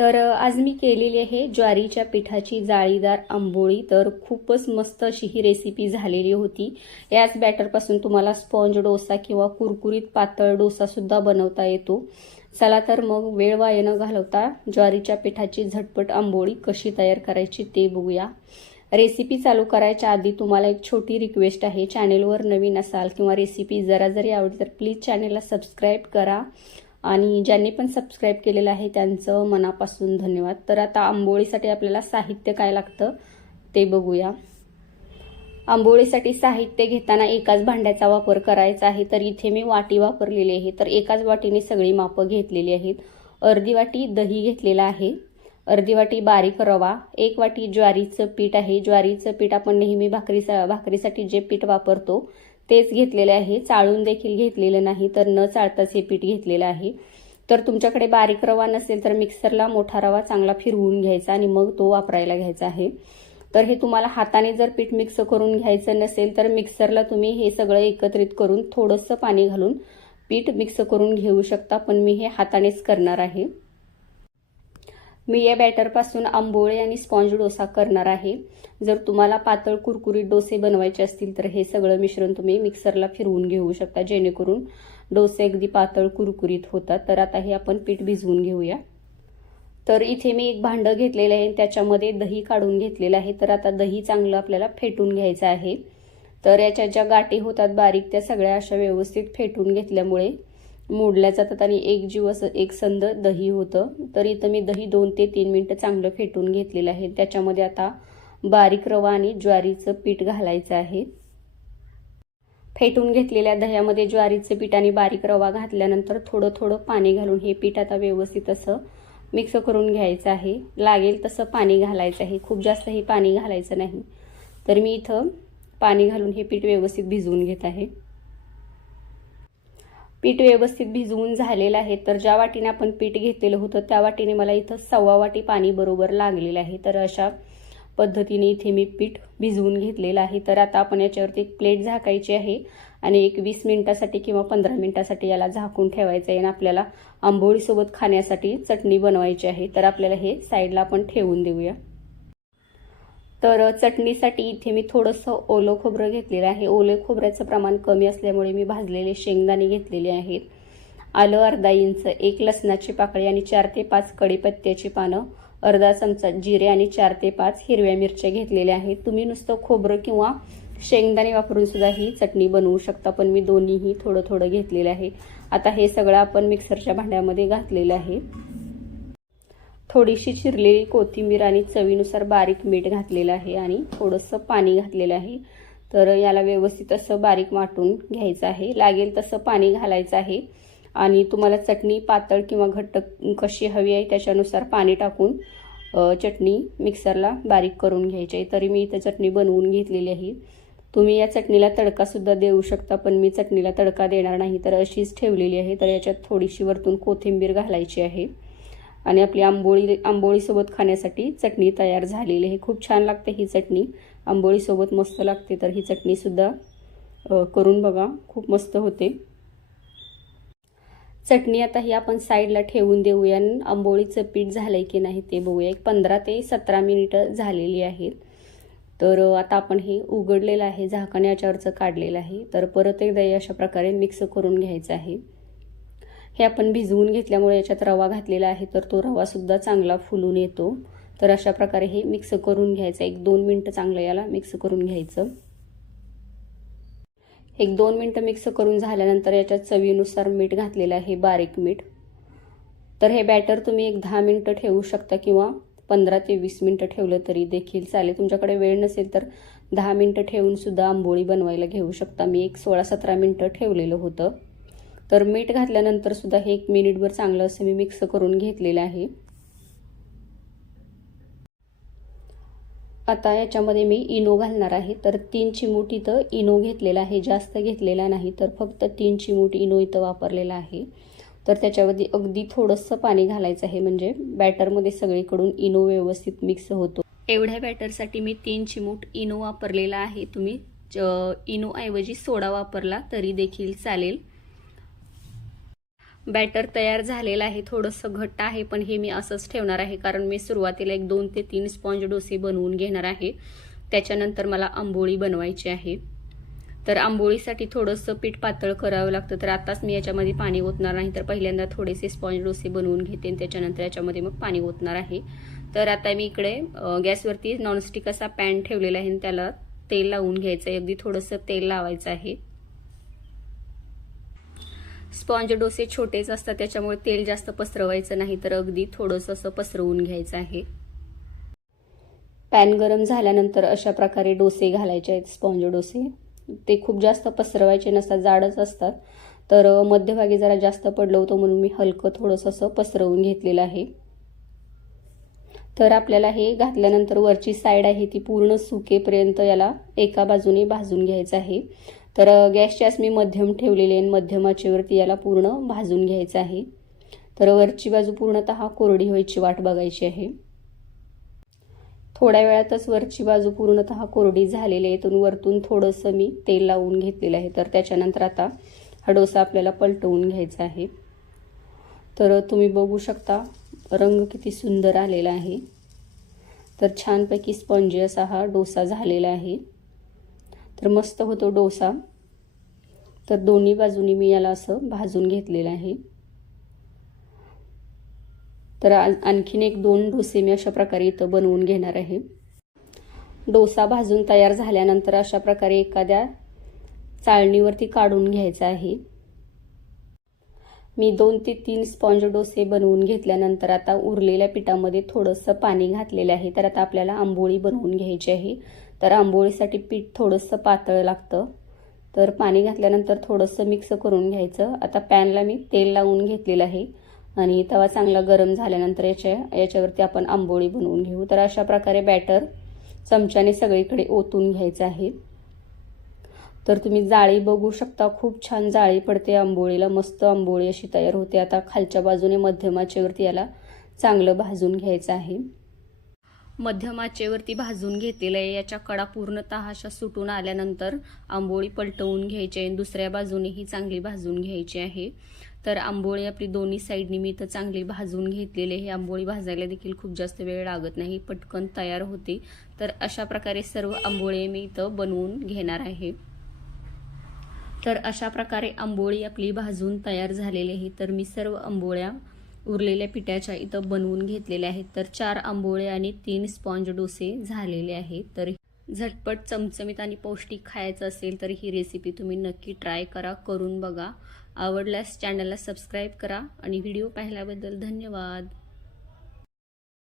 तर आज मी केलेली आहे ज्वारीच्या पिठाची जाळीदार आंबोळी. तर खूपच मस्त अशी ही रेसिपी झालेली होती. याच बॅटरपासून तुम्हाला स्पॉन्ज डोसा किंवा कुरकुरीत पातळ डोसासुद्धा बनवता येतो. चला तर मग वेळ वाया न घालवता ज्वारीच्या पिठाची झटपट आंबोळी कशी तयार करायची ते बघूया. रेसिपी चालू करायच्या आधी तुम्हाला एक छोटी रिक्वेस्ट आहे. चॅनेलवर नवीन असाल किंवा रेसिपी जरा जरी आवडली तर प्लीज चॅनेलला सबस्क्राईब करा. आणि ज्यांनी पण सबस्क्राईब केलेलं आहे त्यांचं मनापासून धन्यवाद. तर आता आंबोळीसाठी आपल्याला साहित्य काय लागतं ते बघूया. आंबोळीसाठी साहित्य घेताना एकाच भांड्याचा वापर करायचा आहे तर इथे मी वाटी वापरलेली आहे. तर एकाच वाटीने सगळी मापं घेतलेली आहेत. अर्धी वाटी दही घेतलेलं आहे. अर्धी वाटी बारीक रवा एक वाटी ज्वारीचं पीठ आहे. ज्वारीचं पीठ आपण नेहमी भाकरी भाकरीसाठी जे पीठ वापरतो तेच घेतलेले आहे. चाळून देखील घेतलेलं नाही तर न चाळताच हे पीठ घेतलेलं आहे. तर तुमच्याकडे बारीक रवा नसेल तर मिक्सरला मोठा रवा चांगला फिरवून घ्यायचा आणि मग तो वापरायला घ्यायचा आहे. तर हे तुम्हाला हाताने जर पीठ मिक्स करून घ्यायचं नसेल तर मिक्सरला तुम्ही हे सगळं एकत्रित करून थोडंसं पाणी घालून पीठ मिक्स करून घेऊ शकता पण मी हे हातानेच करणार आहे. मी या बॅटरपासून आंबोळे आणि स्पॉन्ज डोसा करणार आहे. जर तुम्हाला पातळ कुरकुरीत डोसे बनवायचे असतील तर हे सगळं मिश्रण तुम्ही मिक्सरला फिरवून घेऊ शकता जेणेकरून डोसे अगदी पातळ कुरकुरीत होतात. तर आता हे आपण पीठ भिजवून घेऊया. तर इथे मी एक भांडं घेतलेलं आहे त्याच्यामध्ये दही काढून घेतलेलं आहे. तर आता दही चांगलं आपल्याला फेटून घ्यायचं आहे. तर याच्या ज्या गाठी होतात बारीक त्या सगळ्या अशा व्यवस्थित फेटून घेतल्यामुळे मोडल्या जातात आणि एक जीव असं एक संद दही होतं. तर इथं मी दही दोन ते तीन मिनटं चांगलं फेटून घेतलेलं आहे. त्याच्यामध्ये आता बारीक रवा आणि ज्वारीचं पीठ घालायचं आहे. फेटून घेतलेल्या दह्यामध्ये ज्वारीचं पीठ आणि बारीक रवा घातल्यानंतर थोडं थोडं पाणी घालून हे पीठ आता व्यवस्थित असं मिक्स करून घ्यायचं आहे. लागेल तसं पाणी घालायचं आहे. खूप जास्तही पाणी घालायचं नाही. तर मी इथं पाणी घालून हे पीठ व्यवस्थित भिजवून घेत आहे. पीठ व्यवस्थित भिजवून झालेलं आहे. तर ज्या वाटीने आपण पीठ घेतलेलं होतं त्या वाटीने मला इथं सव्वा वाटी पाणी बरोबर लागलेलं आहे. तर अशा पद्धतीने इथे मी पीठ भिजवून घेतलेलं आहे. तर आता आपण याच्यावरती एक प्लेट झाकायची आहे आणि एक वीस मिनिटासाठी किंवा पंधरा मिनिटासाठी याला झाकून ठेवायचं आहे आणि आपल्याला आंबोळीसोबत खाण्यासाठी चटणी बनवायची आहे. तर आपल्याला हे साईडला आपण ठेवून देऊया. तर चटणीसाठी इथे मी थोडंसं ओलं खोबरं घेतलेलं आहे. ओले खोबऱ्याचं प्रमाण कमी असल्यामुळे मी भाजलेले शेंगदाणे घेतलेले आहेत. आलं अर्धा इंच एक लसणाची पाकळी आणि चार ते पाच कढीपत्त्याची पानं अर्धा चमचा जिरे आणि चार ते पाच हिरव्या मिरच्या घेतलेल्या आहेत. तुम्ही नुसतं खोबरं किंवा शेंगदाणे वापरून सुद्धा ही चटणी बनवू शकता पण मी दोन्हीही थोडं थोडं घेतलेलं आहे. आता हे सगळं आपण मिक्सरच्या भांड्यामध्ये घातलेलं आहे. थोडीशी चिरलेली कोथिंबीर आणि चवीनुसार बारीक मीठ घातलेलं आहे आणि थोडंसं पाणी घातलेलं आहे. तर याला व्यवस्थित असं बारीक वाटून घ्यायचं आहे. लागेल तसं पाणी घालायचं आहे. आणि तुम्हाला चटणी पातळ किंवा घट्ट कशी हवी आहे त्याच्यानुसार पाणी टाकून चटणी मिक्सरला बारीक करून घ्यायची आहे. तरी मी इथं चटणी बनवून घेतलेली आहे. तुम्ही या चटणीला तडकासुद्धा देऊ शकता पण मी चटणीला तडका देणार नाही. तर अशीच ठेवलेली आहे. तर याच्यात थोडीशी वरतून कोथिंबीर घालायची आहे. आणि आपली आंबोळी आंबोळीसोबत खाण्यासाठी चटणी तयार झालेली आहे. खूप छान लागते ही चटणी. आंबोळीसोबत मस्त लागते तर ही चटणीसुद्धा करून बघा. खूप मस्त होते. चटणी आता ही आपण साईडला ठेवून देऊया. आंबोळीचं पीठ झालं आहे की नाही ते बघूया. एक पंधरा ते सतरा मिनिटं झालेली आहेत. तर आता आपण हे उघडलेलं आहे. झाकण याच्यावरचं काढलेलं आहे. तर परत एकदा अशा प्रकारे मिक्स करून घ्यायचं आहे. हे आपण भिजवून घेतल्यामुळे याच्यात रवा घातलेला आहे तर तो रवासुद्धा चांगला फुलून येतो. तर अशा प्रकारे हे मिक्स करून घ्यायचं. एक दोन मिनटं चांगलं याला मिक्स करून घ्यायचं. एक दोन मिनटं मिक्स करून झाल्यानंतर याच्यात चवीनुसार मीठ घातलेलं आहे बारीक मीठ. तर हे बॅटर तुम्ही एक दहा मिनटं ठेवू शकता किंवा पंधरा ते वीस मिनटं ठेवलं तरी देखील चालेल. तुमच्याकडे वेळ नसेल तर दहा मिनटं ठेवून सुद्धा आंबोळी बनवायला घेऊ शकता. मी एक सोळा सतरा मिनटं ठेवलेलं होतं. तर मीठ घातल्यानंतर सुद्धा हे एक मिनिटभर चांगलं असं मी मिक्स करून घेतलेलं आहे. आता याच्यामध्ये मी इनो घालणार आहे. तर तीन चिमूट इथं इनो घेतलेला आहे. जास्त घेतलेला नाही तर फक्त तीन चिमूट इनो इथं वापरलेला आहे. तर त्याच्यामध्ये अगदी थोडंसं पाणी घालायचं आहे. म्हणजे बॅटरमध्ये सगळीकडून इनो व्यवस्थित मिक्स होतो. एवढ्या बॅटरसाठी मी तीन चिमूट इनो वापरलेला आहे. तुम्ही इनोऐवजी सोडा वापरला तरी देखील चालेल. बॅटर तयार झालेलं आहे. थोडंसं घट्ट आहे पण हे मी असंच ठेवणार आहे. कारण मी सुरुवातीला एक दोन ते तीन स्पॉन्ज डोसे बनवून घेणार आहे. त्याच्यानंतर मला आंबोळी बनवायची आहे. तर आंबोळीसाठी थोडंसं पीठ पातळ करावं लागतं. तर आताच मी याच्यामध्ये पाणी ओतणार नाही तर पहिल्यांदा थोडेसे स्पॉन्ज डोसे बनवून घेते आणि त्याच्यानंतर याच्यामध्ये मग पाणी ओतणार आहे. तर आता मी इकडे गॅसवरती नॉनस्टिक असा पॅन ठेवलेला आहे आणि त्याला तेल लावून घ्यायचं आहे. अगदी थोडंसं तेल लावायचं आहे. स्पॉन्ज डोसे छोटेच असतात त्याच्यामुळे तेल जास्त पसरवायचं नाही तर अगदी थोडंसं असं पसरवून घ्यायचं आहे. पॅन गरम झाल्यानंतर अशा प्रकारे डोसे घालायचे आहेत स्पॉन्ज डोसे. ते खूप जास्त पसरवायचे नसतात जाडच असतात. तर मध्यभागी जरा जास्त पडलं होतं म्हणून मी हलकं थोडंसं असं पसरवून घेतलेलं आहे. तर आपल्याला हे घातल्यानंतर वरची साईड आहे ती पूर्ण सुकेपर्यंत याला एका बाजूने भाजून घ्यायचं आहे. तर गॅसची आस मी मध्यम ठेवलेली आहे आणि याला पूर्ण भाजून घ्यायचं आहे. तर वरची बाजू पूर्णतः कोरडी व्हायची वाट बघायची आहे. थोड्या वेळातच वरची बाजू पूर्णतः कोरडी झालेली आहे. तर वरतून थोडंसं मी तेल लावून घेतलेलं आहे. तर त्याच्यानंतर आता हा डोसा आपल्याला पलटवून घ्यायचा आहे. तर तुम्ही बघू शकता रंग किती सुंदर आलेला आहे. तर छानपैकी स्पंजी असा हा डोसा झालेला आहे. तर मस्त होतो डोसा. तर दोन्ही बाजूनी मी याला असं भाजून घेतलेलं आहे. तर आणखीन एक दोन डोसे मी अशा प्रकारे इथं बनवून घेणार आहे. डोसा भाजून तयार झाल्यानंतर अशा प्रकारे एखाद्या चाळणीवरती काढून घ्यायचा आहे. मी दोन ते तीन स्पॉन्ज डोसे बनवून घेतल्यानंतर आता उरलेल्या पिठामध्ये थोडंसं पाणी घातलेलं आहे. तर आता आपल्याला आंबोळी बनवून घ्यायची आहे. तर आंबोळीसाठी पीठ थोडंसं पातळ लागतं. तर पाणी घातल्यानंतर थोडंसं मिक्स करून घ्यायचं. आता पॅनला मी तेल लावून घेतलेलं आहे. आणि तवा चांगला गरम झाल्यानंतर याच्या याच्यावरती आपण आंबोळी बनवून घेऊ. तर अशा प्रकारे बॅटर चमच्याने सगळीकडे ओतून घ्यायचं आहे. तर तुम्ही जाळी बघू शकता. खूप छान जाळी पडते आंबोळीला. मस्त आंबोळी अशी तयार होते. आता खालच्या बाजूने मध्यमाचेवरती याला चांगलं भाजून घ्यायचं आहे. मध्यम आचेवरती भाजून घेतलेलं आहे. याच्या कडा पूर्णतः अशा सुटून आल्यानंतर आंबोळी पलटवून घ्यायची आहे. दुसऱ्या बाजूनेही चांगली भाजून घ्यायची आहे. तर आंबोळी आपली दोन्ही साईडनी मी इथं चांगली भाजून घेतलेली आहे. आंबोळी भाजायला देखील खूप जास्त वेळ लागत नाही. पटकन तयार होते. तर अशा प्रकारे सर्व आंबोळी मी इथं बनवून घेणार आहे. तर अशा प्रकारे आंबोळी आपली भाजून तयार झालेली आहे. तर मी सर्व आंबोळ्या उरलेल्या पिठाच्या इथं बनवून घेतलेल्या आहेत. तर चार आंबोळे आणि तीन स्पॉन्ज डोसे झालेले आहेत. तर झटपट चमचमीत आणि पौष्टिक खायचं असेल तर ही रेसिपी तुम्ही नक्की ट्राय करा करून बघा. आवडल्यास चॅनलला सबस्क्राईब करा आणि व्हिडिओ पाहिल्याबद्दल धन्यवाद.